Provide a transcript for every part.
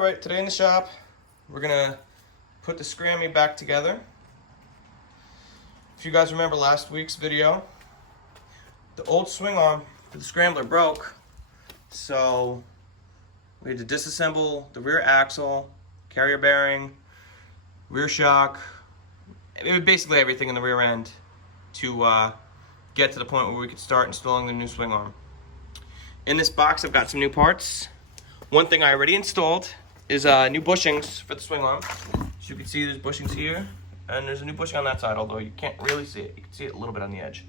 Alright, today in the shop, we're gonna put the Scrammy back together. If you guys remember last week's video, the old swing arm for the Scrambler broke, so we had to disassemble the rear axle, carrier bearing, rear shock, basically everything in the rear end to get to the point where we could start installing the new swing arm. In this box I've got some new parts. One thing I already installed is new bushings for the swing arm. As you can see, there's bushings here, and there's a new bushing on that side, although you can't really see it. You can see it a little bit on the edge.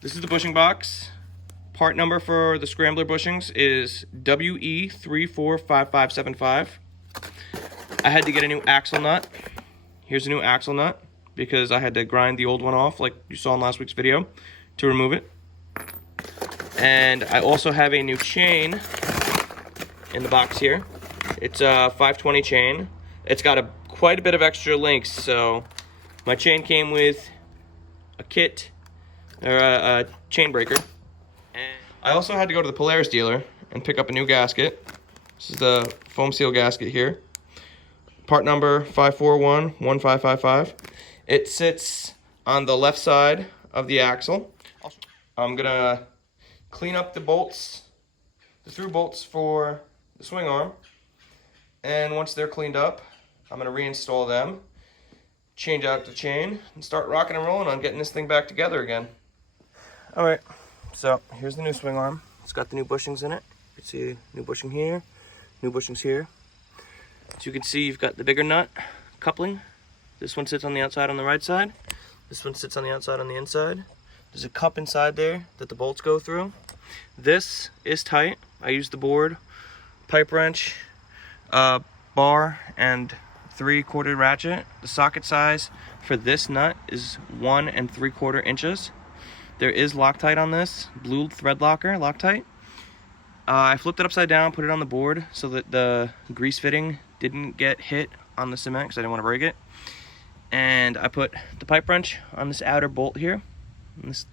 This is the bushing box. Part number for the Scrambler bushings is WE345575. I had to get a new axle nut. Here's a new axle nut because I had to grind the old one off like you saw in last week's video to remove it. And I also have a new chain in the box here. It's a 520 chain. It's got quite a bit of extra links, so my chain came with a kit, or a chain breaker. And I also had to go to the Polaris dealer and pick up a new gasket. This is the foam seal gasket here. Part number 5411555. It sits on the left side of the axle. I'm gonna clean up the bolts, the through bolts for the swing arm, and once they're cleaned up, I'm going to reinstall them, change out the chain, and start rocking and rolling on getting this thing back together again. Alright, so here's the new swing arm. It's got the new bushings in it. You can see new bushing here, new bushings here. As you can see, you've got the bigger nut coupling. This one sits on the outside on the right side. This one sits on the outside on the inside. There's a cup inside there that the bolts go through. This is tight. I used the board, pipe wrench, bar, and 3/4 ratchet. The socket size for this nut is 1 3/4 inches. There is Loctite on this, blue thread locker Loctite. I flipped it upside down, put it on the board so that the grease fitting didn't get hit on the cement because I didn't want to break it. And I put the pipe wrench on this outer bolt here,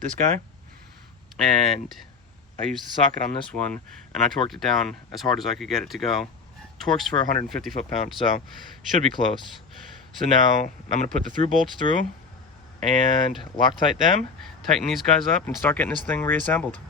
this guy, and I used the socket on this one, and I torqued it down as hard as I could get it to go. Torques for 150 foot-pounds, so should be close. So now I'm going to put the through bolts through and Loctite them, tighten these guys up, and start getting this thing reassembled.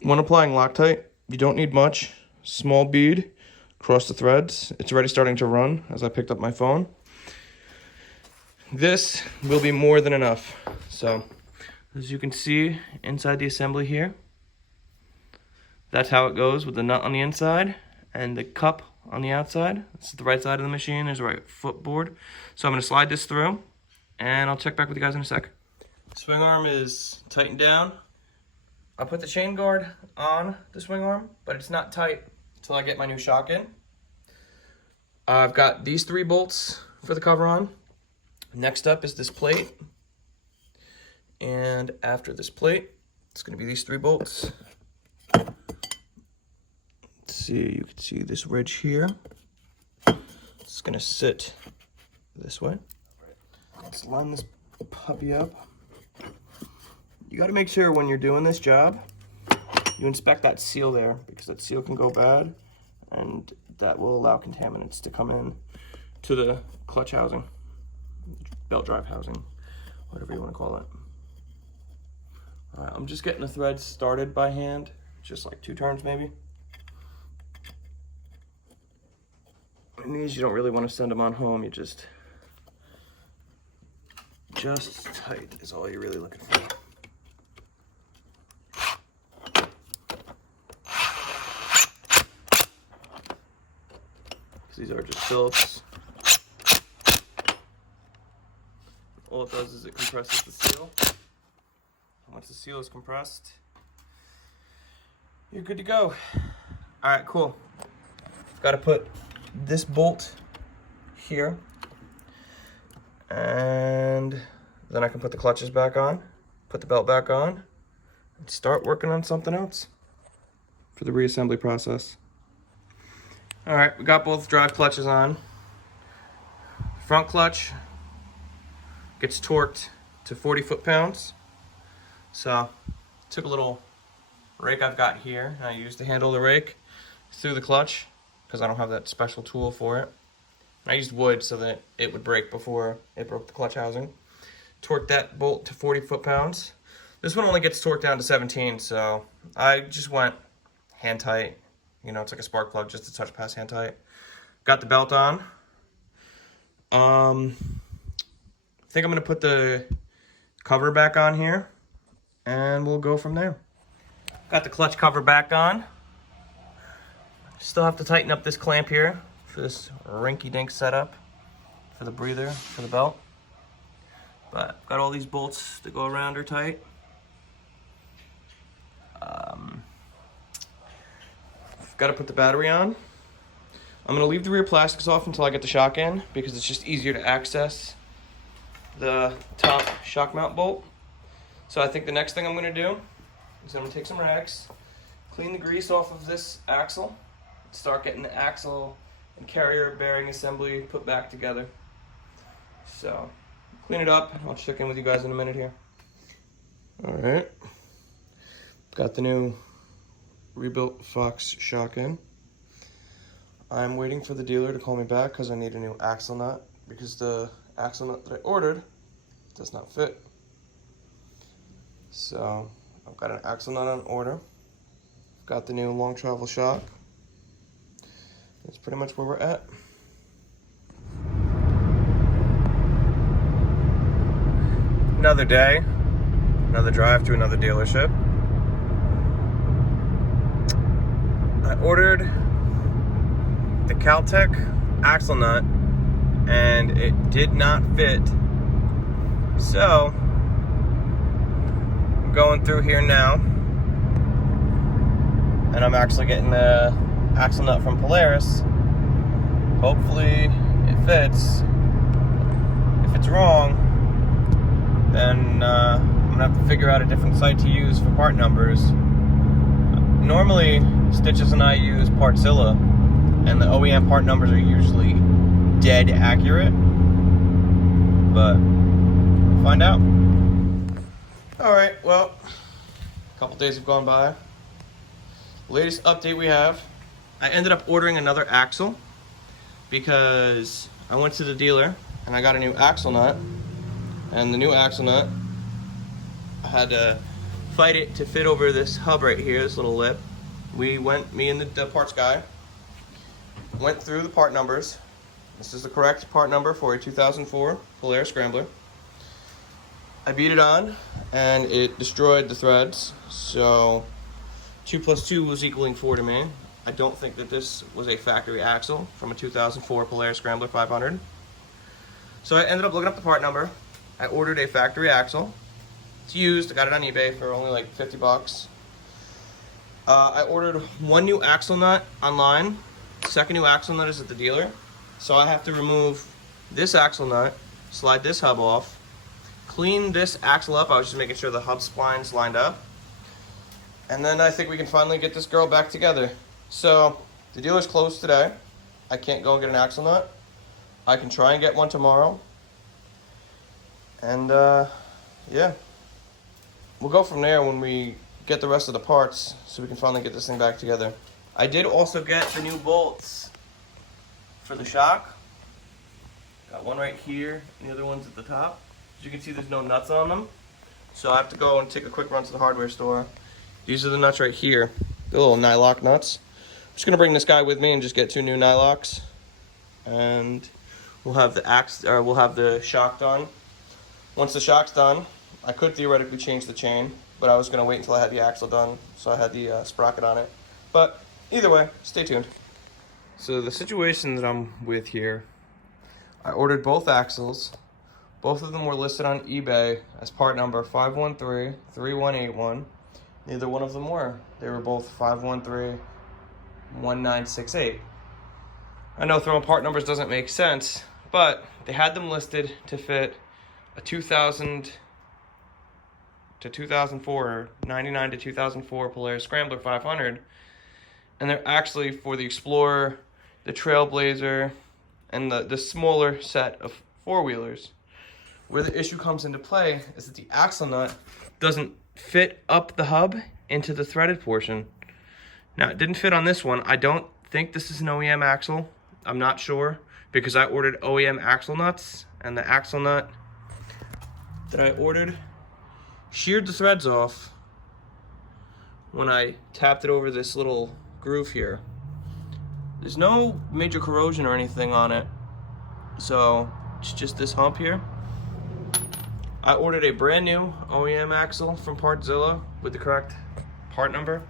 When applying Loctite, you don't need much. Small bead across the threads. It's already starting to run as I picked up my phone. This will be more than enough. So as you can see inside the assembly here, that's how it goes with the nut on the inside and the cup on the outside. This is the right side of the machine. There's the right footboard. So I'm going to slide this through, and I'll check back with you guys in a sec. Swing arm is tightened down. I put the chain guard on the swing arm, but it's not tight until I get my new shock in. I've got these 3 bolts for the cover on. Next up is this plate. And after this plate, it's going to be these 3 bolts. Let's see, you can see this ridge here. It's going to sit this way. Let's line this puppy up. You got to make sure when you're doing this job, you inspect that seal there, because that seal can go bad, and that will allow contaminants to come in to the clutch housing, belt drive housing, whatever you want to call it. Alright, I'm just getting the threads started by hand, just like 2 turns maybe. And these, you don't really want to send them on home, you just tight is all you're really looking for. These are just Phillips. All it does is it compresses the seal. Once the seal is compressed, you're good to go. Alright, cool. Got to put this bolt here, and then I can put the clutches back on, put the belt back on, and start working on something else for the reassembly process. Alright, we got both drive clutches on. Front clutch gets torqued to 40 foot-pounds. So, took a little rake I've got here, and I used the handle of the rake through the clutch because I don't have that special tool for it. I used wood so that it would break before it broke the clutch housing. Torqued that bolt to 40 foot-pounds. This one only gets torqued down to 17, so I just went hand tight. You know, it's like a spark plug, just a touch past hand tight. Got the belt on. I think I'm gonna put the cover back on here, and we'll go from there. Got the clutch cover back on. Still have to tighten up this clamp here for this rinky-dink setup for the breather, for the belt. But got all these bolts to go around her tight. Got to put the battery on. I'm going to leave the rear plastics off until I get the shock in because it's just easier to access the top shock mount bolt. So I think the next thing I'm going to do is I'm going to take some rags, clean the grease off of this axle, start getting the axle and carrier bearing assembly put back together. So clean it up. I'll check in with you guys in a minute here. All right. Got the new rebuilt Fox shock in. I'm waiting for the dealer to call me back because I need a new axle nut because the axle nut that I ordered does not fit. So I've got an axle nut on order. I've got the new long travel shock. That's pretty much where we're at. Another day, another drive to another dealership. I ordered the Caltech axle nut and it did not fit. So I'm going through here now and I'm actually getting the axle nut from Polaris. Hopefully it fits. If it's wrong, then I'm gonna have to figure out a different site to use for part numbers. Normally, Stitches and I use Partzilla, and the OEM part numbers are usually dead accurate, but we'll find out. All right, well, a couple days have gone by. Latest update we have, I ended up ordering another axle because I went to the dealer and I got a new axle nut, and the new axle nut, I had to fight it to fit over this hub right here, this little lip. Me and the parts guy, went through the part numbers. This is the correct part number for a 2004 Polaris Scrambler. I beat it on, and it destroyed the threads, so 2 plus 2 was equaling 4 to me. I don't think that this was a factory axle from a 2004 Polaris Scrambler 500. So I ended up looking up the part number. I ordered a factory axle. It's used. I got it on eBay for only like 50 bucks. I ordered one new axle nut online. Second new axle nut is at the dealer. So I have to remove this axle nut, slide this hub off, clean this axle up. I was just making sure the hub splines lined up. And then I think we can finally get this girl back together. So the dealer's closed today. I can't go and get an axle nut. I can try and get one tomorrow. And yeah, we'll go from there when we get the rest of the parts so we can finally get this thing back together. I did also get the new bolts for the shock. Got one right here and the other one's at the top. As you can see, there's no nuts on them. So I have to go and take a quick run to the hardware store. These are the nuts right here, the little nylock nuts. I'm just gonna bring this guy with me and just get 2 new nylocks, and we'll have the shock done. Once the shock's done, I could theoretically change the chain, but I was gonna wait until I had the axle done, so I had the sprocket on it. But either way, stay tuned. So the situation that I'm with here, I ordered both axles. Both of them were listed on eBay as part number 513-3181. Neither one of them were. They were both 513-1968. I know throwing part numbers doesn't make sense, but they had them listed to fit a 2000 to 2004, or 99 to 2004 Polaris Scrambler 500, and they're actually for the Explorer, the Trailblazer, and the smaller set of four-wheelers. Where the issue comes into play is that the axle nut doesn't fit up the hub into the threaded portion. Now, it didn't fit on this one. I don't think this is an OEM axle. I'm not sure, because I ordered OEM axle nuts, and the axle nut that I ordered sheared the threads off when I tapped it over this little groove here. There's no major corrosion or anything on it, so it's just this hump here. I ordered a brand new OEM axle from Partzilla with the correct part number.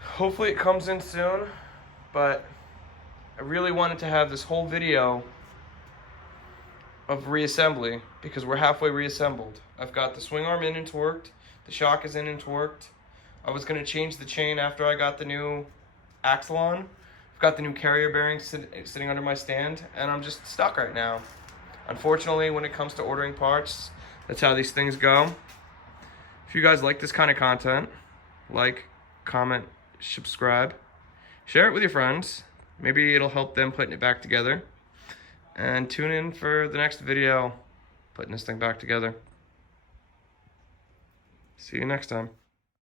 Hopefully it comes in soon, but I really wanted to have this whole video of reassembly because we're halfway reassembled. I've got the swing arm in and torqued, the shock is in and torqued. I was going to change the chain after I got the new axle on. I've got the new carrier bearing sitting under my stand, and I'm just stuck right now. Unfortunately, when it comes to ordering parts, that's how these things go. If you guys like this kind of content, like, comment, subscribe, share it with your friends. Maybe it'll help them putting it back together. And tune in for the next video putting this thing back together. See you next time.